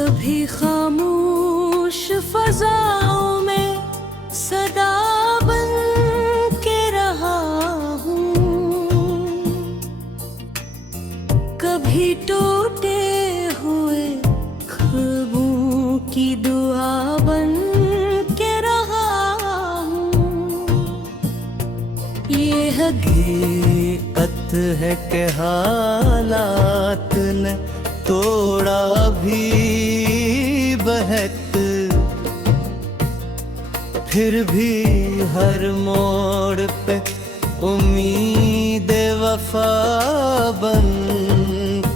कभी खामोश फजाओं में सदा बन के रहा हूँ, कभी टूटे हुए ख्वाबों की दुआ बन के रहा हूँ। ये हकीकत है कि हालात ने तोड़ा भी बहक, फिर भी हर मोड़ पे उम्मीद वफा बन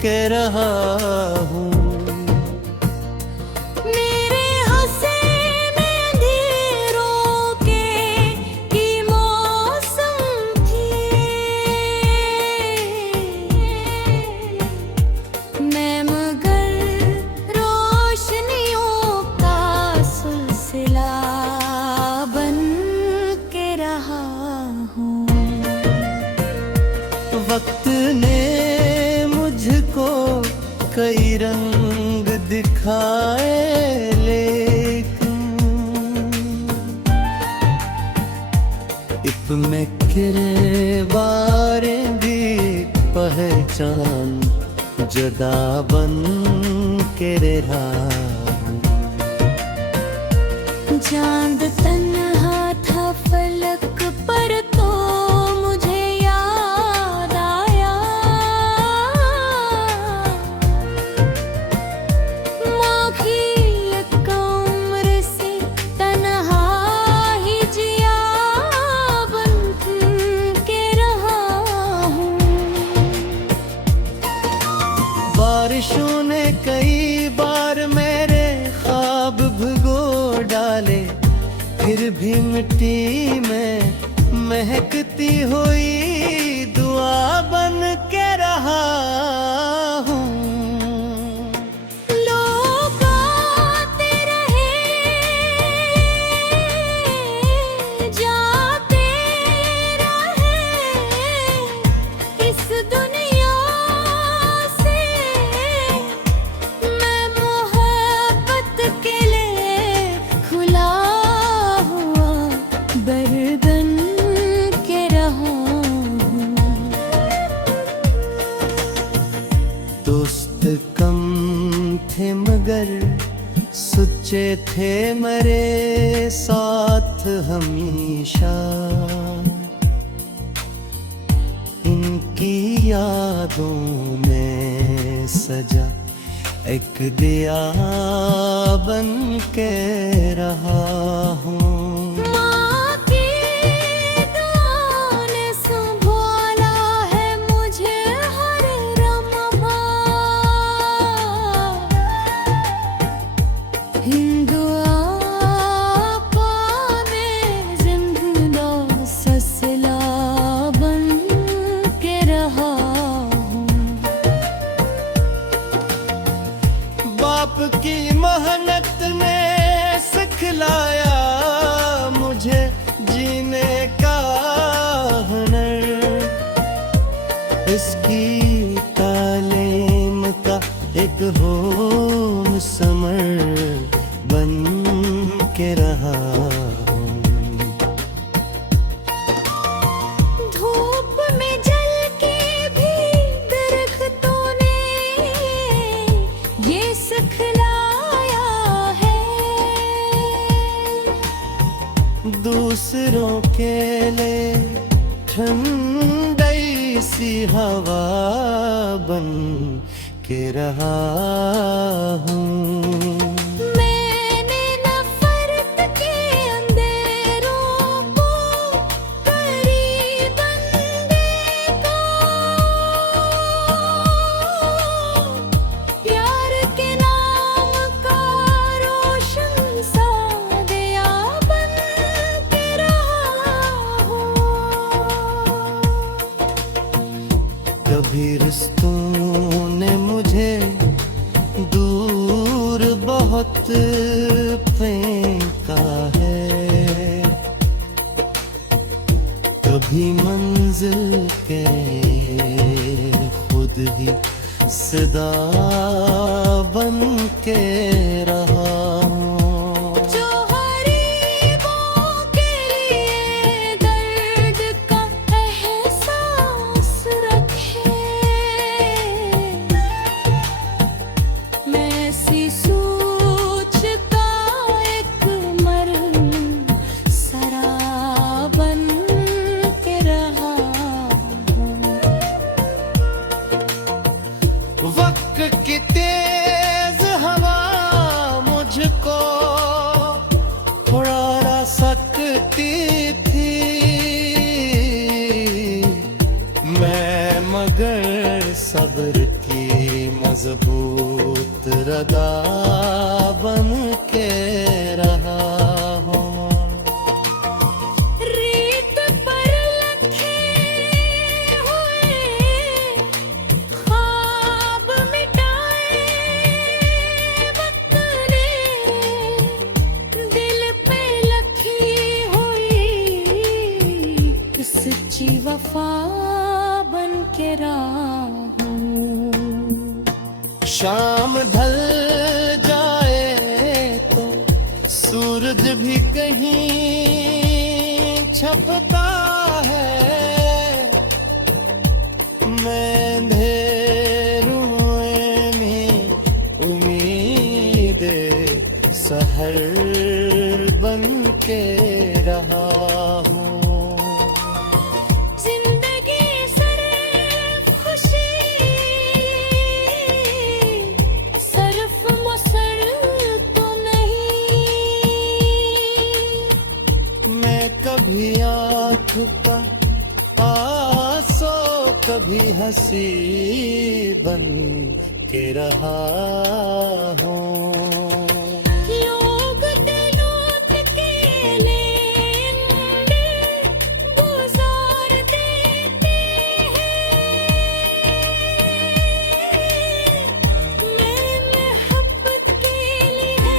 के रहा हूँ। मेरे हसीने अंधेरों के मौसम थे, मैं मगर रोशनियों का सिलसिला बन के रहा हूँ। वक्त ने मुझको कई रंग दिखाए, लेकिन इप में किरबारें भी पहचान जुदा बन के रहा हूँ। चांद तन्हा था फलक पर तो मुझे याद आया, माँ की एक उम्र से तन्हा ही जिया बन के रहा हूँ। बारिशों ने कई बार मेरे ख्वाब भिगो डाले, फिर भी मिट्टी में महकती हुई दुआ बन के रहा हूँ। लोग आते रहे, जाते रहे, इस दुनिया से मैं मोहब्बत के लिए खुला हुआ बरगन के रहा हूँ। दोस्त कम थे मगर सच्चे थे मेरे साथ हमेशा, इनकी यादों में सजा एक दिया बन के रहा हूँ। माँ की दुआ ने संभाला है मुझे हर लम्हा, हिंदू आपा में जिंदा सिलसिला बन के रहा हूँ। बाप की मेहनत ने सिखलाया मुझे जीने का हुनर, इसकी तालीम का एक होम समर बन के रहा हूँ। धूप में जल के भी दरख्तों ने ये सिखलाया है, दूसरों के लिए ठंडी सी हवा बन के रहा हूँ। मैंने नफरत के अंधेरों को करीब देखा, प्यार के नाम का रोशन सा दिया बन के रहा हूँ। कभी रिश्तों ने मुझे दूर बहुत फेंका है, कभी मंजिल के खुद ही सदा बन के सब्र की मजबूत रदा बन के रहा हूँ। रेत पर लखे हुए ख्वाब मिटाए वक्त ने, दिल पे लखी हुई सच्ची वफा बन के रहा हूँ। शाम ढल जाए तो सूरज भी कहीं छपता है। मैं अंधेरों में उम्मीद सहर बन के रहा हूँ। जिंदगी सिर्फ खुशी सिर्फ मुसर तो नहीं। मैं कभी आँख का आंसू कभी हंसी बन के रहा हूँ। लोग दिलों के लेंदे गुजार देते हैं। मैं मोहब्बत के लिए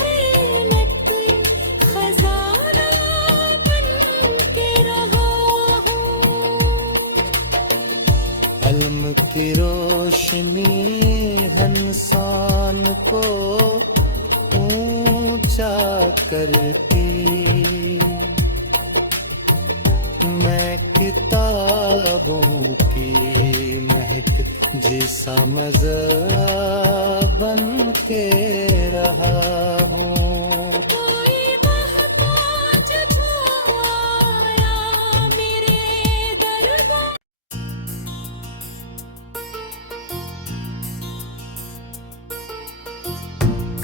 मेहनत खजाना बन के रहा हूँ। अलम की रोशनी इंसान को ऊंचा करती। मैं किताबों की महक जैसा मज़ा बन के रहा हूँ। कोई महताज जो आया मेरे दरबार।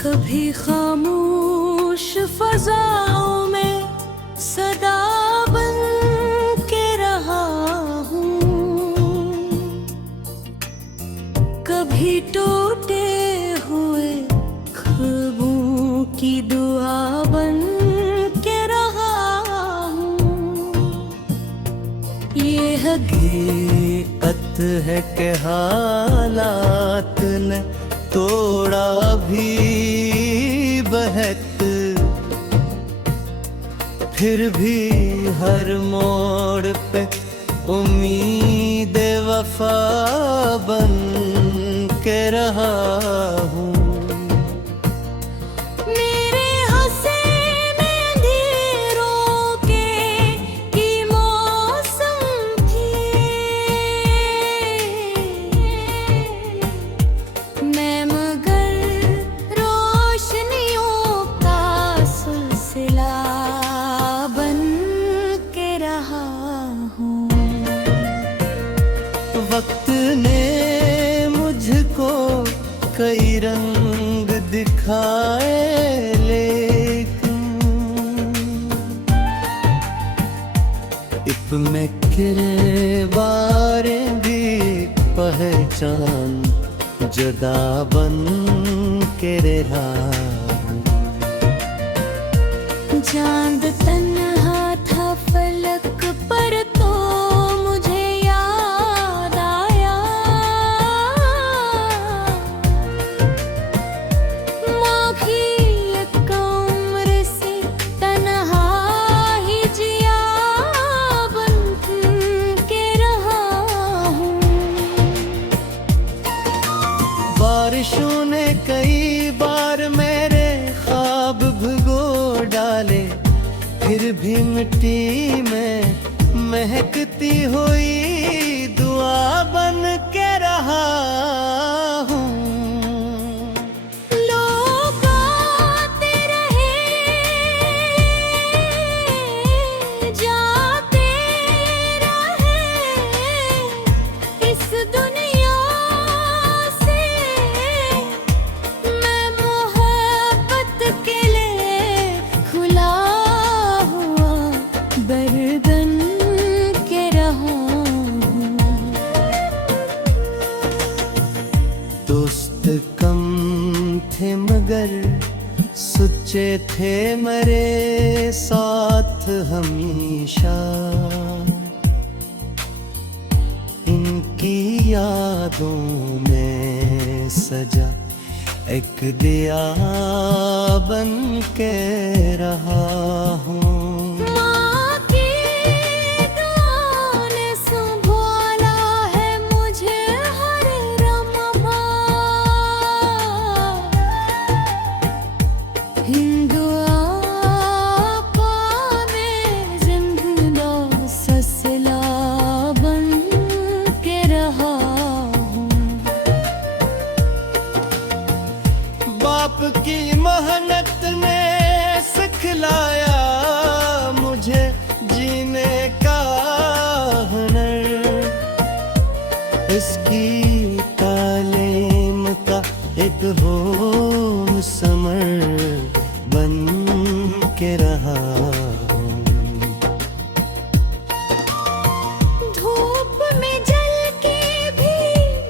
कभी खामोश फजाओं में सदा बन के रहा हूँ। कभी टूटे हुए ख्वाबों की दुआ बन के रहा हूँ। ये हकीकत है कि हालात ने तोड़ा भी बहक, फिर भी हर मोड़ पे उम्मीद वफा बन के रहा हूँ। मेरे हंसे में अंधेरों के की मौसम थी। मैं मगर रोशनियों का सिलसिला बन के रहा हूँ। वक्त ने मुझको कई रंग दिखाए, लेकिन इप में किरबारे भी पहचान जुदा बन के रहा हूँ। चांद तन्हा था फलक पर तो मुझे याद आया। माँ की एक उम्र से तन्हा ही जिया बन के रहा हूँ। बारिशों ने कई बार मेरे ख्वाब भिगो डाले, फिर भी मिट्टी में महकती हुई दुआ बन के रहा हूँ। लोग आते रहे जाते रहे इस दुनिया से। मैं मोहब्बत के लिए खुला हुआ बरगन के रहा हूँ। थे मेरे साथ हमेशा, इनकी यादों में सजा एक दिया बन के रहा हूँ। माँ की दुआ ने संभाला है मुझे हर लम्हा, हिंदू आपा में जिंदा ससला बन के रहा हूँ। बाप की मेहनत ने सिखलाया मुझे जीने का हुनर, इसकी तालीम का एक होम समर बन के रहा हूँ। धूप में जल के भी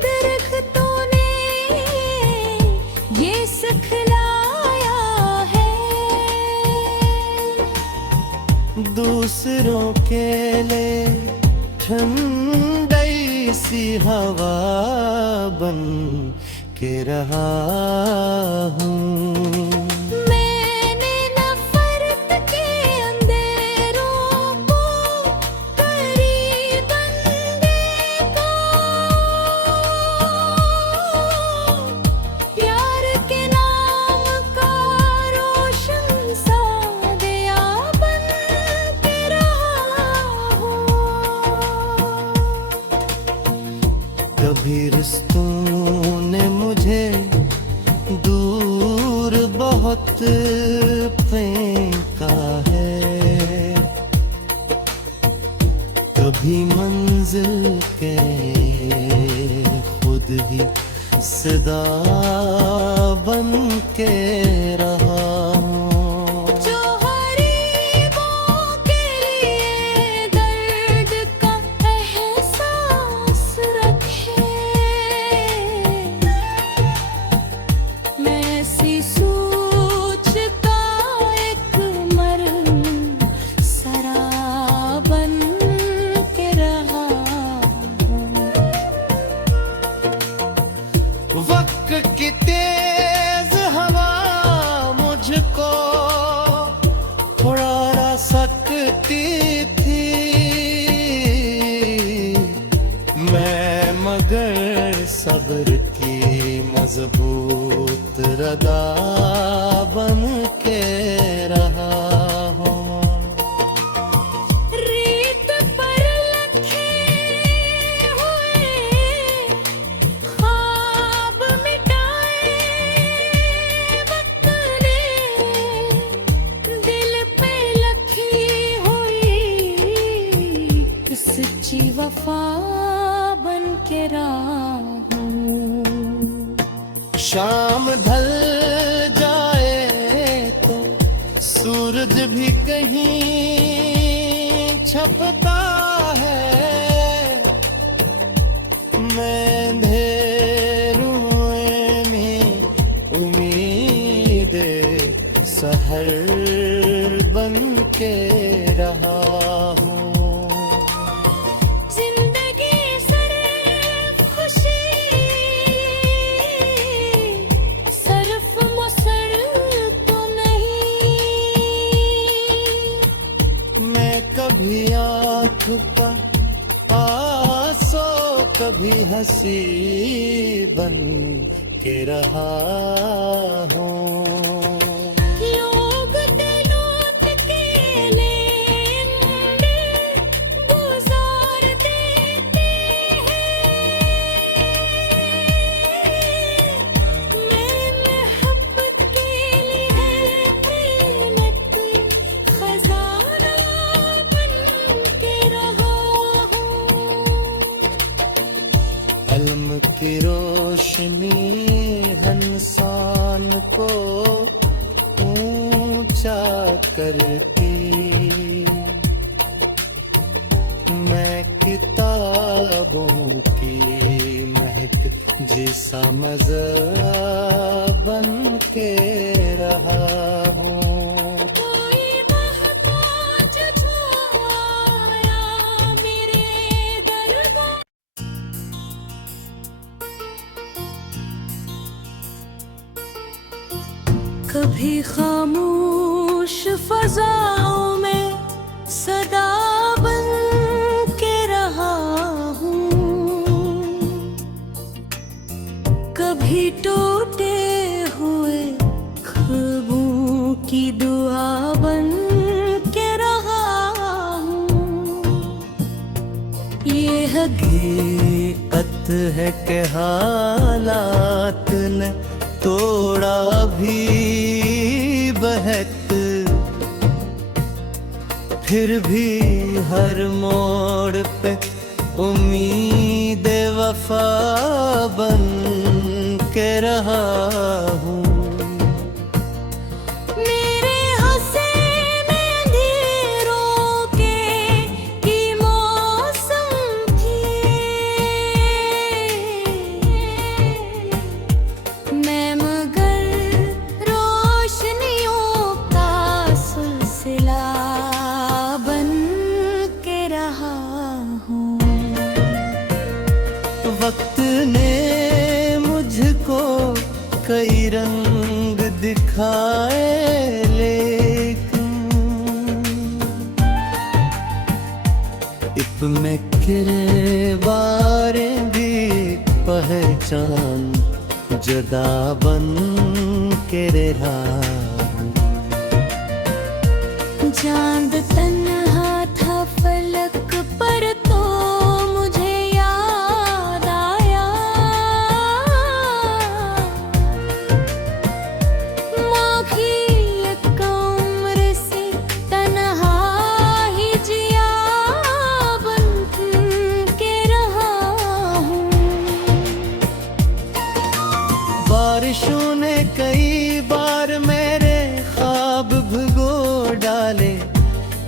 दरख्तों ने ये सिखलाया है, दूसरों के लिए ठंडी सी हवा बन के रहा हूँ। मैंने नफरत के अंधेरों को करीब देखा, प्यार के नाम का रोशन सा दिया बन के रहा हूँ। कभी रिश्तों ने मुझे दूर बहुत फेंका है, कभी मंजिल के खुद ही सदा बन के रहा हूँ। जो गरीबों के लिए दर्द का एहसास रखे, मैं ऐसी सोच का एक मरहम सरा बन के रहा हूँ। वक्त की तेज हवा मुझको थोड़ा सकती थी, मैं मगर सब्र की मजबूत रदा बन के रहा हूँ। रीत पर लखे हुए ख्वाब मिटाए वक्त ने, दिल पे लखी हुई सच्ची वफा बन के रहा हूँ। शाम ढल जाए तो सूरज भी कहीं छपता है, मैं अंधेरों में उम्मीद सहर बन के रहा हूँ। जिंदगी सिर्फ खुशी, सिर्फ मुसर तो नहीं, मैं कभी आँख का आंसू कभी हंसी बन के रहा हूँ। लोग दिलों के लेंदे गुजार देते हैं, मैं मोहब्बत के लिए मेहनत खजाना बन के रहा हूँ। इल्म की रोशनी इंसान को ऊंचा करती, मैं किताबों की महक जैसा मज़ा बन के रहा हूँ। कभी खामोश फजाओं में सदा बन के रहा हूँ, कभी टूटे हुए ख्वाबों की दुआ बन के रहा हूँ। ये हकीकत है कि हालात ने तोड़ा भी बहक, फिर भी हर मोड़ पे उम्मीद वफा बन के रहा हूँ। मेरे हंसे में अंधेरों के ही मौसम थे, मैं मगर रोशनियों का सिलसिला बन के रहा हूँ। वक्त ने मुझको कई रंग दिखाए, लेकिन इप में किरबारे भी पहचान जुदा बन के रहा हूँ। चांद तन्हा था फलक पर तो मुझे याद आया, माँ की एक उम्र से तन्हा ही जिया बन के रहा हूँ। बारिशों ने कई बार मेरे ख्वाब भिगो डाले,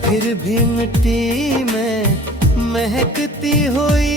फिर भी मिट्टी में महकती हुई